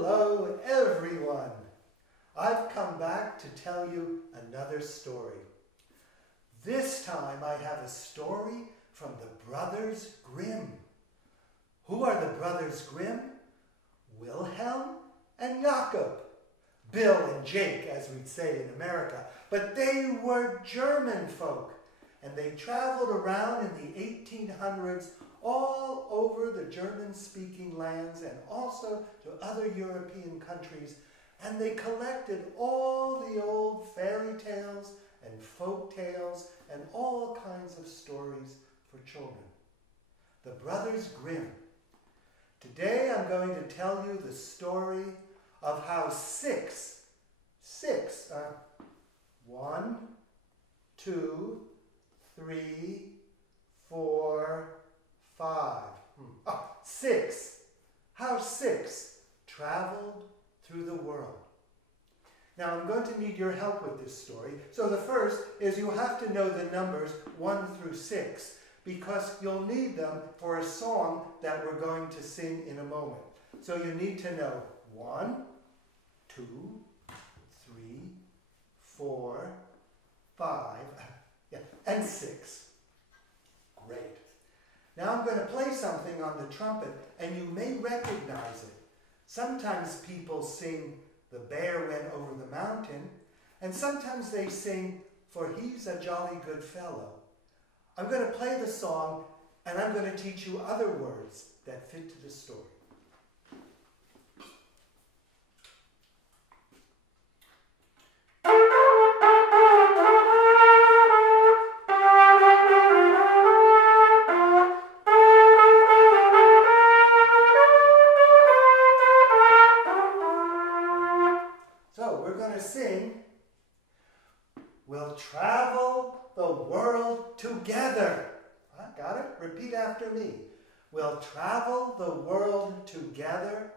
Hello, everyone. I've come back to tell you another story. This time I have a story from the Brothers Grimm. Who are the Brothers Grimm? Wilhelm and Jakob. Bill and Jake, as we'd say in America. But they were German folk, and they traveled around in the 1800s all over the German-speaking lands and also to other European countries, and they collected all the old fairy tales and folk tales and all kinds of stories for children. The Brothers Grimm. Today I'm going to tell you the story of how one, two, three, four, five. Six. How six traveled through the world. Now I'm going to need your help with this story. So the first is you have to know the numbers 1 through 6 because you'll need them for a song that we're going to sing in a moment. So you need to know 1, 2, 3, 4, 5, and 6. Great. Now I'm going to play something on the trumpet, and you may recognize it. Sometimes people sing "The Bear Went Over the Mountain," and sometimes they sing "For He's a Jolly Good Fellow." I'm going to play the song, and I'm going to teach you other words that fit to the story. Sing, "We'll travel the world together." Got it? Repeat after me. We'll travel the world together.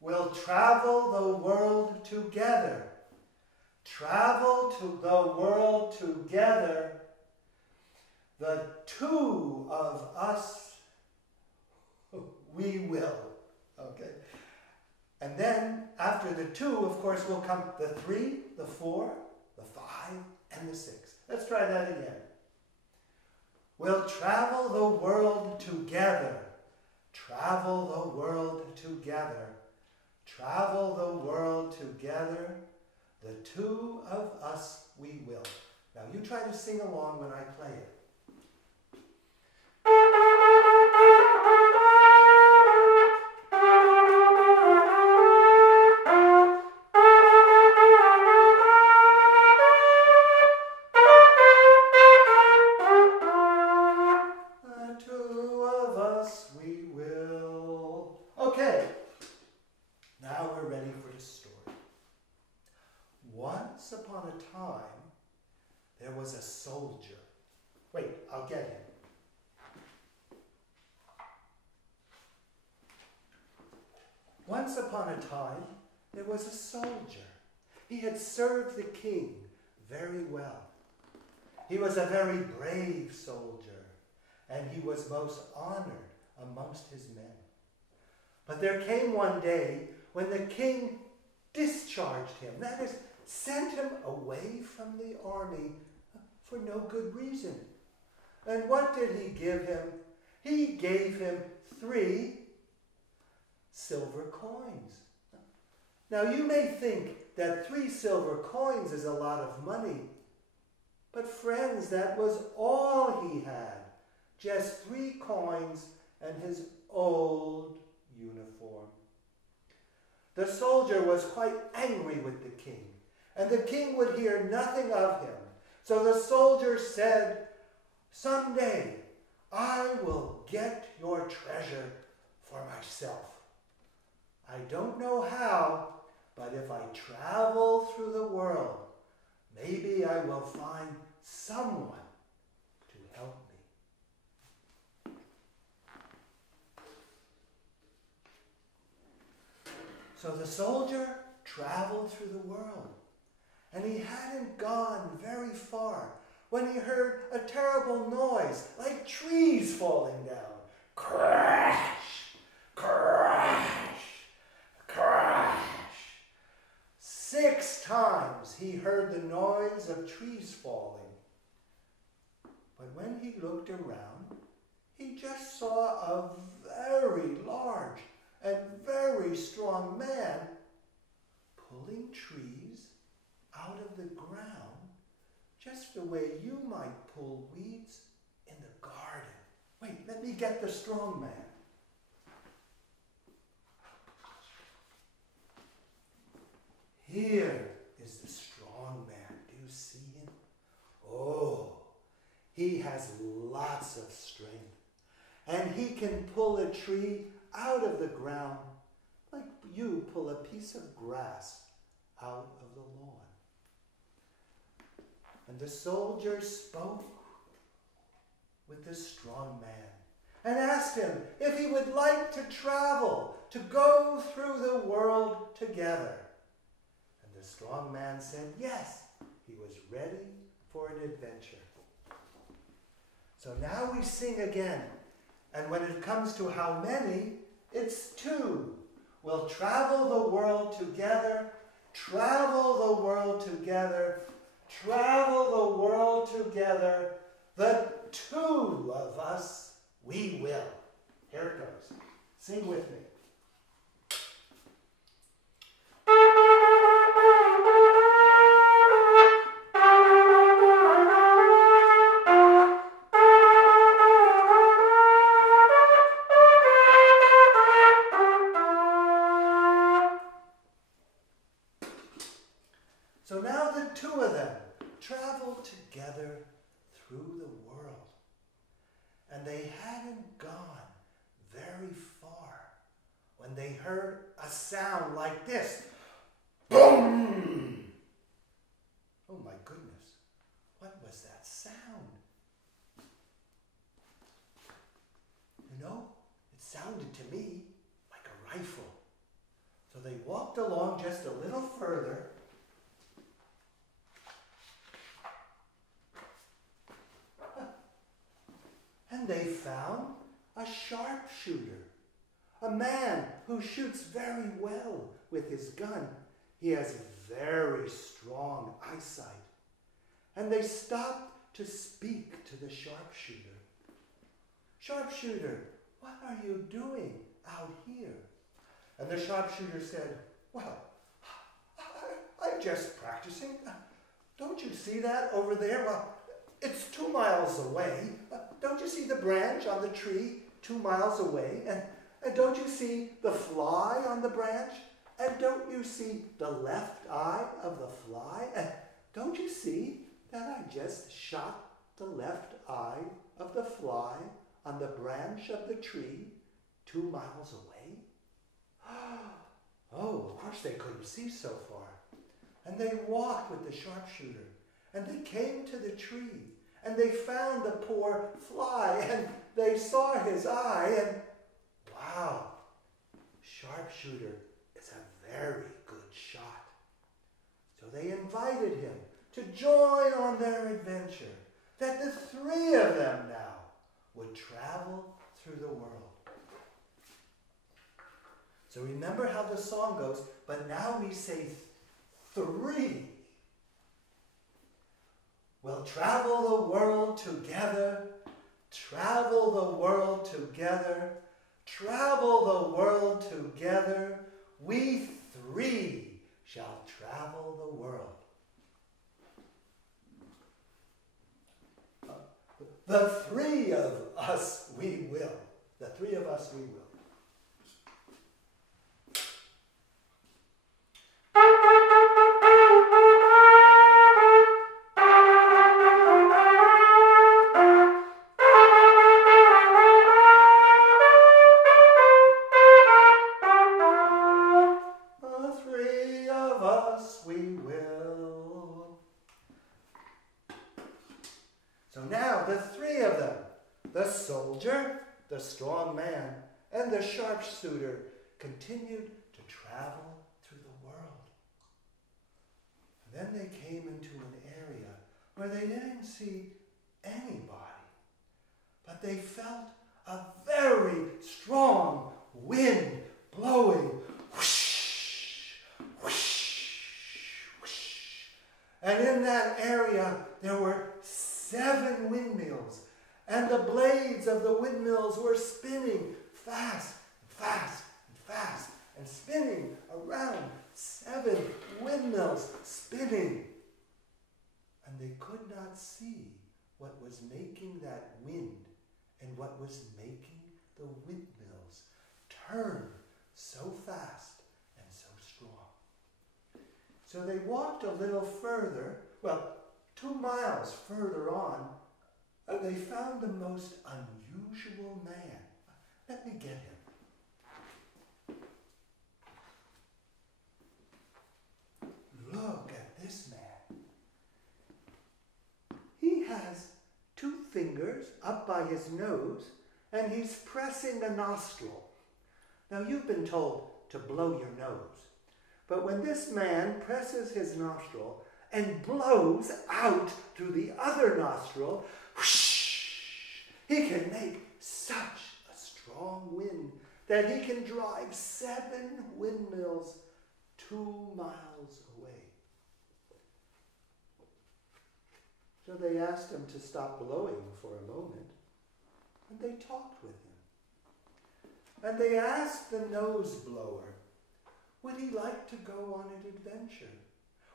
We'll travel the world together. Travel to the world together. The two of us, we will. Okay? And then, after the 2, of course, will come the 3, the 4, the 5, and the 6. Let's try that again. We'll travel the world together. Travel the world together. Travel the world together. The two of us we will. Now, you try to sing along when I play it. Okay, now we're ready for the story. Once upon a time, there was a soldier. Wait, I'll get him. Once upon a time, there was a soldier. He had served the king very well. He was a very brave soldier, and he was most honored amongst his men. But there came one day when the king discharged him, that is, sent him away from the army for no good reason. And what did he give him? He gave him 3 silver coins. Now you may think that 3 silver coins is a lot of money, but friends, that was all he had. Just 3 coins and his old uniform. The soldier was quite angry with the king, and the king would hear nothing of him. So the soldier said, "Someday I will get your treasure for myself. I don't know how, but if I travel through the world, maybe I will find someone to help me." So the soldier traveled through the world, and he hadn't gone very far when he heard a terrible noise, like trees falling down. Crash! Crash! times he heard the noise of trees falling. But when he looked around, he just saw a very large and very strong man pulling trees out of the ground just the way you might pull weeds in the garden. Wait, let me get the strong man. Here is the strong man. Do you see him? Oh, he has lots of strength. And he can pull a tree out of the ground like you pull a piece of grass out of the lawn. And the soldier spoke with the strong man and asked him if he would like to travel, to go through the world together. And the strong man said yes, he was ready for an adventure. So now we sing again. And when it comes to how many, it's two. We'll travel the world together, travel the world together, travel the world together. The two of us, we will. Here it goes. Sing with me. So now the two of them traveled together through the world. And they hadn't gone very far when they heard a sound like this. Boom! Oh my goodness, what was that sound? You know, it sounded to me like a rifle. So they walked along just a little further. And they found a sharpshooter, a man who shoots very well with his gun. He has very strong eyesight. And they stopped to speak to the sharpshooter. Sharpshooter, what are you doing out here? And the sharpshooter said, well, I'm just practicing. Don't you see that over there? Well, it's 2 miles away. Don't you see the branch on the tree 2 miles away? And don't you see the fly on the branch? And don't you see the left eye of the fly? And don't you see that I just shot the left eye of the fly on the branch of the tree 2 miles away? Oh, of course they couldn't see so far. And they walked with the sharpshooter. And they came to the tree, and they found the poor fly, and they saw his eye, and wow, Sharpshooter is a very good shot. So they invited him to join on their adventure, that the three of them now would travel through the world. So remember how the song goes, but now we say three. We'll travel the world together, travel the world together, travel the world together. We three shall travel the world. The three of us we will. The three of us we will. The strong man and the sharpshooter continued to travel through the world. And then they came into an area where they didn't see anybody, but they felt a very strong wind blowing. Whoosh, whoosh, whoosh. that area there were 7 windmills, and the blades of the windmills were spinning fast, fast, fast, and spinning around. 7 windmills spinning. And they could not see what was making that wind and what was making the windmills turn so fast and so strong. So they walked a little further, 2 miles further on, and they found the most unusual man. Let me get him. Look at this man. He has 2 fingers up by his nose, and he's pressing a nostril. Now, you've been told to blow your nose, but when this man presses his nostril and blows out through the other nostril, whoosh, he can make such a strong wind that he can drive 7 windmills 2 miles away. So they asked him to stop blowing for a moment, and they talked with him. And they asked the nose blower, would he like to go on an adventure?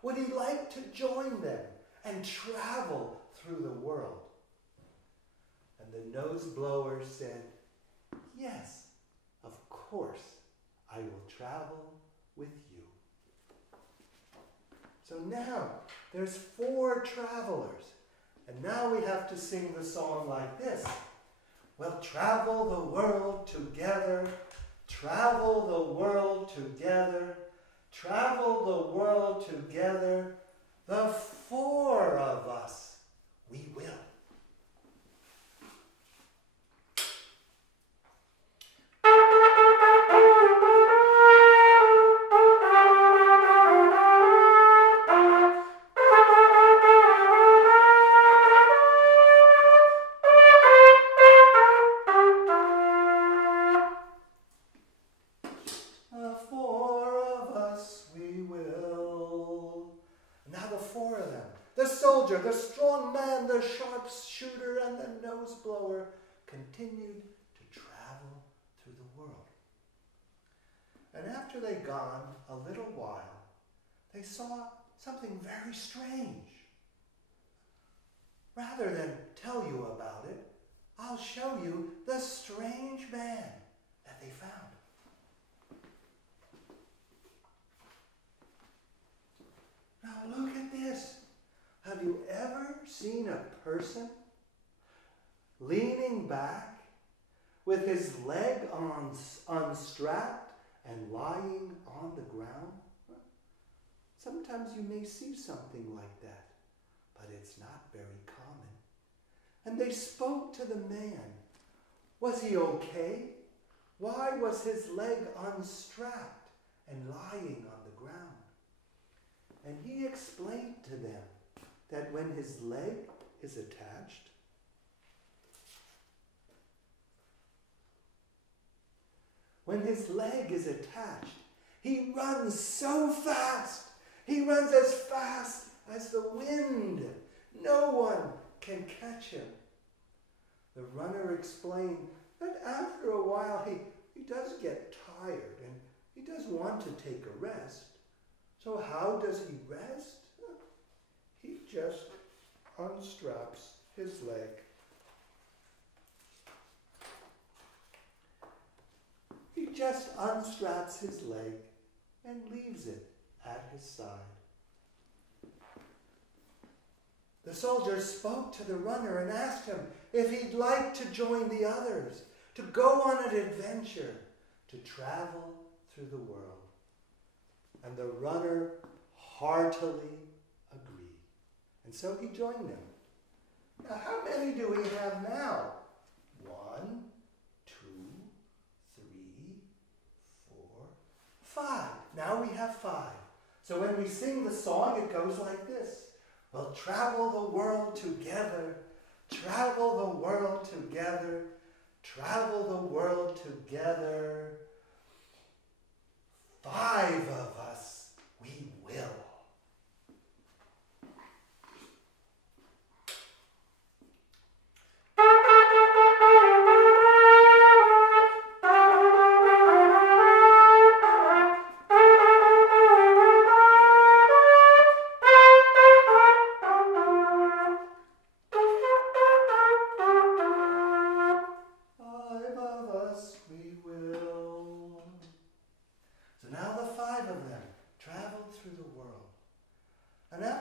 Would he like to join them and travel through the world? And the nose blower said, yes, of course, I will travel with you. So now there's 4 travelers. And now we have to sing the song like this. We'll travel the world together, travel the world together, travel the world together, the 4 of us, we will. The strong man, the sharpshooter, and the nose blower continued to travel through the world. And after they'd gone a little while, they saw something very strange. Rather than tell you about it, I'll show you the strange man that they found. Now look at this. Have you ever seen a person leaning back with his leg unstrapped and lying on the ground? Sometimes you may see something like that, but it's not very common. And they spoke to the man. Was he okay? Why was his leg unstrapped and lying on the ground? And he explained to them that when his leg is attached, he runs so fast. He runs as fast as the wind. No one can catch him. The runner explained that after a while he does get tired and he does want to take a rest. So how does he rest? He just unstraps his leg. He just unstraps his leg and leaves it at his side. The soldier spoke to the runner and asked him if he'd like to join the others, to go on an adventure, to travel through the world. And the runner heartily agreed. And so he joined them. Now, how many do we have now? 1, 2, 3, 4, 5. Now we have 5. So when we sing the song, it goes like this. We'll travel the world together, travel the world together, travel the world together. 5 of us, we will.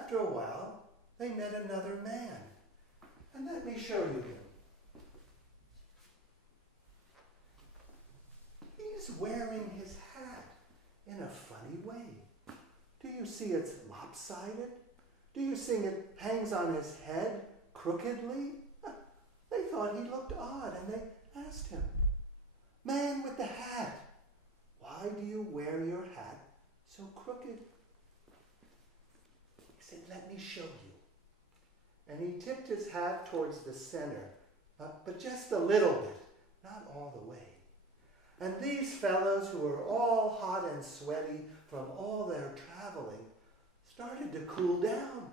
after a while, they met another man. And let me show you him. He's wearing his hat in a funny way. Do you see it's lopsided? Do you see it hangs on his head crookedly? They thought he looked odd, and they asked him, "Man with the hat, why do you wear your hat so crooked?" He said, "Let me show you." And he tipped his hat towards the center, but just a little bit, not all the way. And these fellows, who were all hot and sweaty from all their traveling, started to cool down.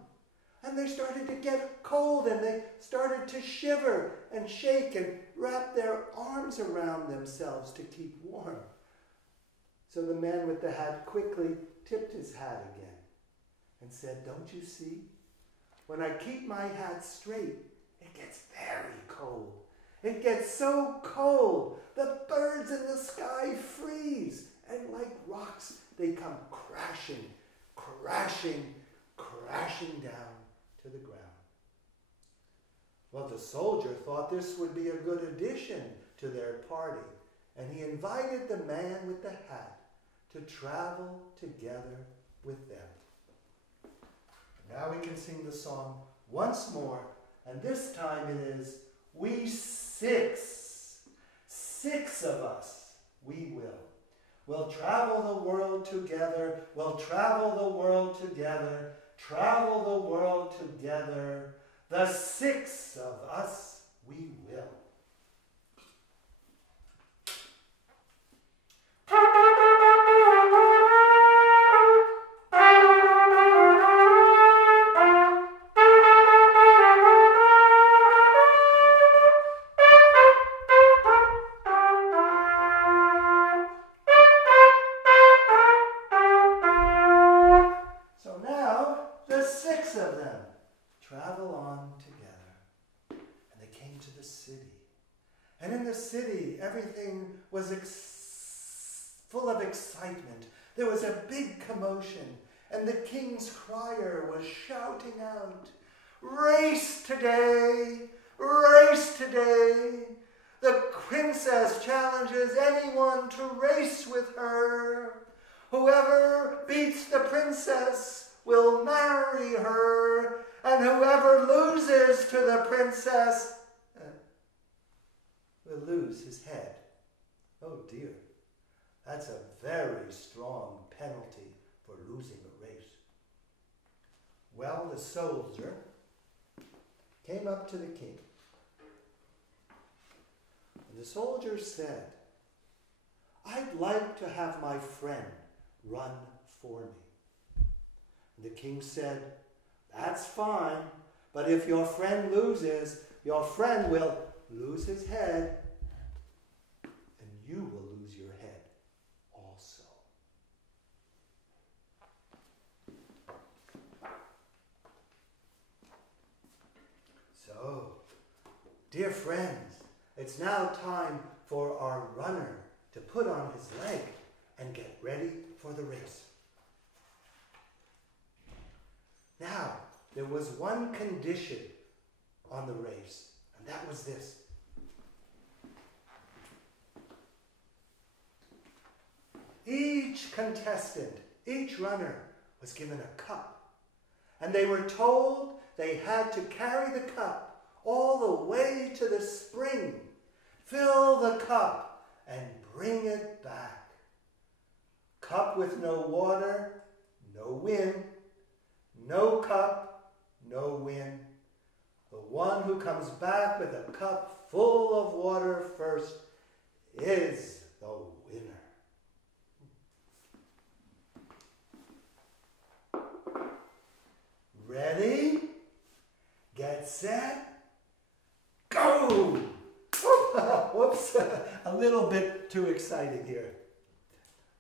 And they started to get cold, and they started to shiver and shake and wrap their arms around themselves to keep warm. So the man with the hat quickly tipped his hat again and said, "Don't you see? When I keep my hat straight, it gets very cold. It gets so cold, the birds in the sky freeze, and like rocks, they come crashing, crashing, crashing down to the ground." Well, the soldier thought this would be a good addition to their party, and he invited the man with the hat to travel together with them. Now we can sing the song once more, and this time it is, "We six of us, we will travel the world together, we'll travel the world together, travel the world together, the six of us, we will." Travel on together. And they came to the city. And in the city, everything was full of excitement. There was a big commotion, and the king's crier was shouting out, "Race today! Race today! The princess challenges anyone to race with her. Whoever beats the princess will marry her, and whoever loses to the princess will lose his head." Oh dear, that's a very strong penalty for losing a race. Well, the soldier came up to the king, and the soldier said, "I'd like to have my friend run for me." And the king said, "That's fine, but if your friend loses, your friend will lose his head, and you will lose your head also." So, dear friends, it's now time for our runner to put on his leg and get ready for the race. Now, there was one condition on the race, and that was this. Each contestant, each runner, was given a cup, and they were told they had to carry the cup all the way to the spring, fill the cup, and bring it back. Cup with no water, no win. No cup, no win. The one who comes back with a cup full of water first is the winner. Ready? Get set? Go! Whoops, a little bit too exciting here.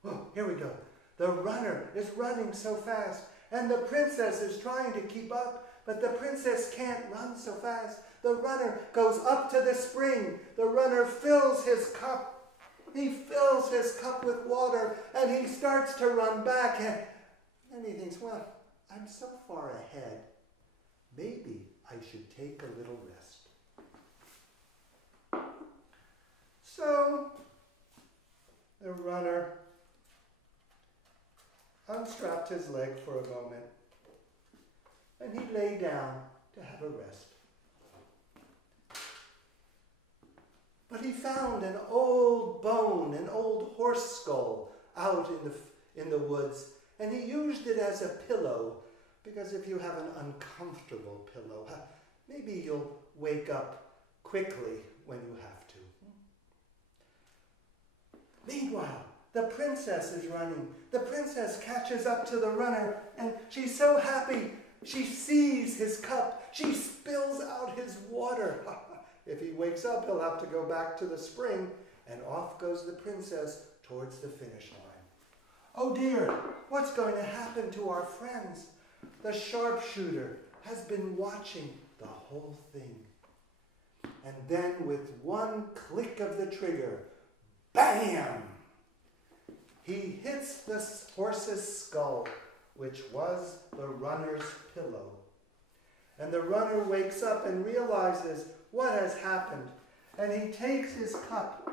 Oh, here we go. The runner is running so fast, and the princess is trying to keep up, but the princess can't run so fast. The runner goes up to the spring. The runner fills his cup. He fills his cup with water, and he starts to run back, and he thinks, well, I'm so far ahead, maybe I should take a little rest. So the runner unstrapped his leg for a moment, and he lay down to have a rest. But he found an old bone, an old horse skull out in the woods, and he used it as a pillow, because if you have an uncomfortable pillow, maybe you'll wake up quickly when you have to. Meanwhile, the princess is running. The princess catches up to the runner, and she's so happy. She sees his cup. She spills out his water. If he wakes up, he'll have to go back to the spring, and off goes the princess towards the finish line. Oh dear, what's going to happen to our friends? The sharpshooter has been watching the whole thing. And then with one click of the trigger, bam! He hits the horse's skull, which was the runner's pillow. And the runner wakes up and realizes what has happened. And he takes his cup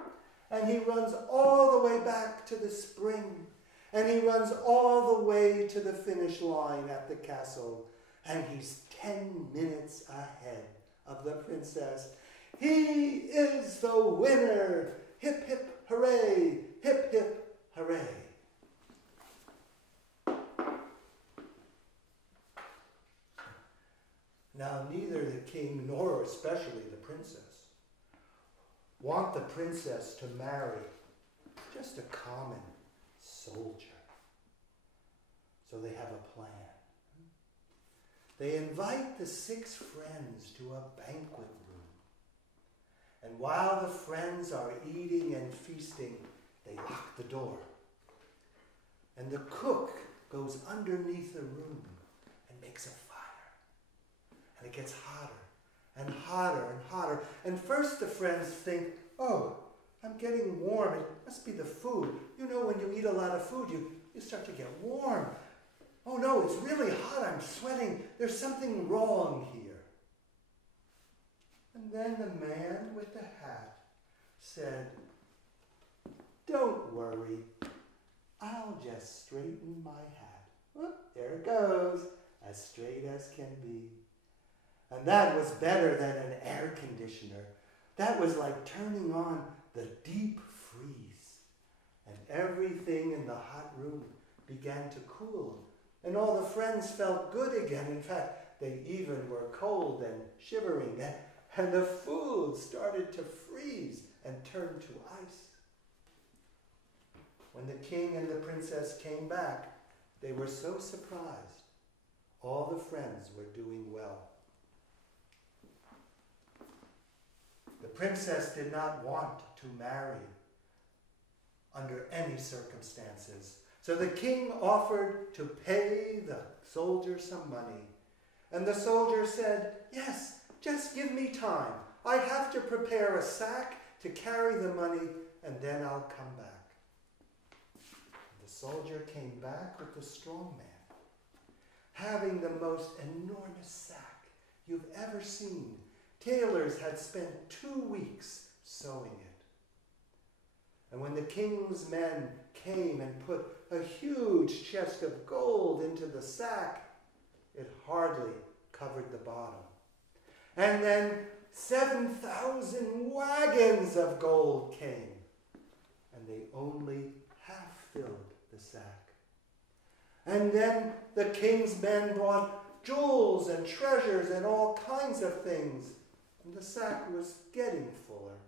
and he runs all the way back to the spring. And he runs all the way to the finish line at the castle. And he's 10 minutes ahead of the princess. He is the winner! Hip, hip, hooray! Hip, hip, hooray! Now, neither the king nor especially the princess want the princess to marry just a common soldier. So they have a plan. They invite the 6 friends to a banquet room. And while the friends are eating and feasting, they lock the door. And the cook goes underneath the room and makes a fire. And it gets hotter and hotter and hotter. And first the friends think, oh, I'm getting warm. It must be the food. You know, when you eat a lot of food, you start to get warm. Oh no, it's really hot. I'm sweating. There's something wrong here. And then the man with the hat said, don't worry. I'll just straighten my hat. Whoop, there it goes, as straight as can be. And that was better than an air conditioner. That was like turning on the deep freeze. And everything in the hot room began to cool. And all the friends felt good again. In fact, they even were cold and shivering. And the food started to freeze and turn to ice. When the king and the princess came back, they were so surprised. All the friends were doing well. The princess did not want to marry under any circumstances. So the king offered to pay the soldier some money. And the soldier said, yes, just give me time. I have to prepare a sack to carry the money, and then I'll come back. The soldier came back with the strong man, having the most enormous sack you've ever seen. Tailors had spent 2 weeks sewing it. And when the king's men came and put a huge chest of gold into the sack, it hardly covered the bottom. And then 7,000 wagons of gold came, and they only half filled the sack. And then the king's men brought jewels and treasures and all kinds of things, and the sack was getting fuller.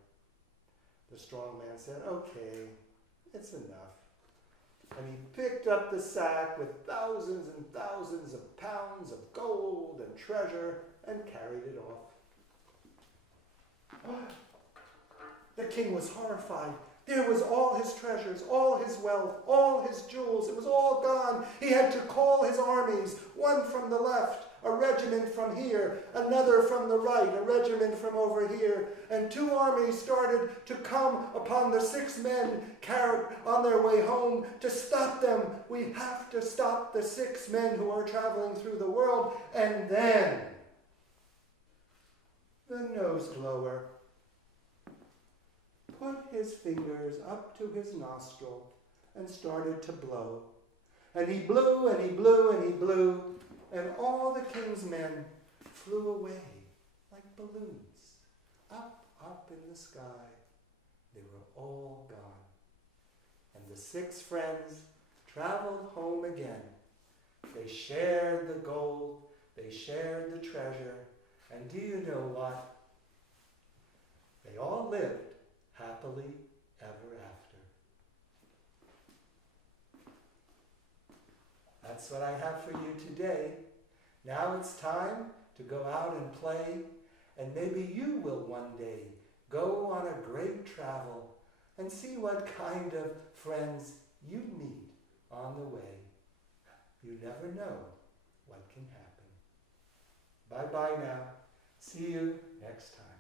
The strong man said, okay, it's enough. And he picked up the sack with thousands and thousands of pounds of gold and treasure and carried it off. The king was horrified. There was all his treasures, all his wealth, all his jewels. It was all gone. He had to call his armies, one from the left, a regiment from here, another from the right, a regiment from over here, and 2 armies started to come upon the 6 men on their way home to stop them. We have to stop the 6 men who are traveling through the world. And then the nose blower put his fingers up to his nostril and started to blow. And he blew, and he blew, and he blew, and all the king's men flew away like balloons, up in the sky. They were all gone. And the 6 friends traveled home again. They shared the gold, they shared the treasure, and do you know what? They all lived happily ever after. That's what I have for you today. Now it's time to go out and play, and maybe you will one day go on a great travel and see what kind of friends you meet on the way. You never know what can happen. Bye-bye now. See you next time.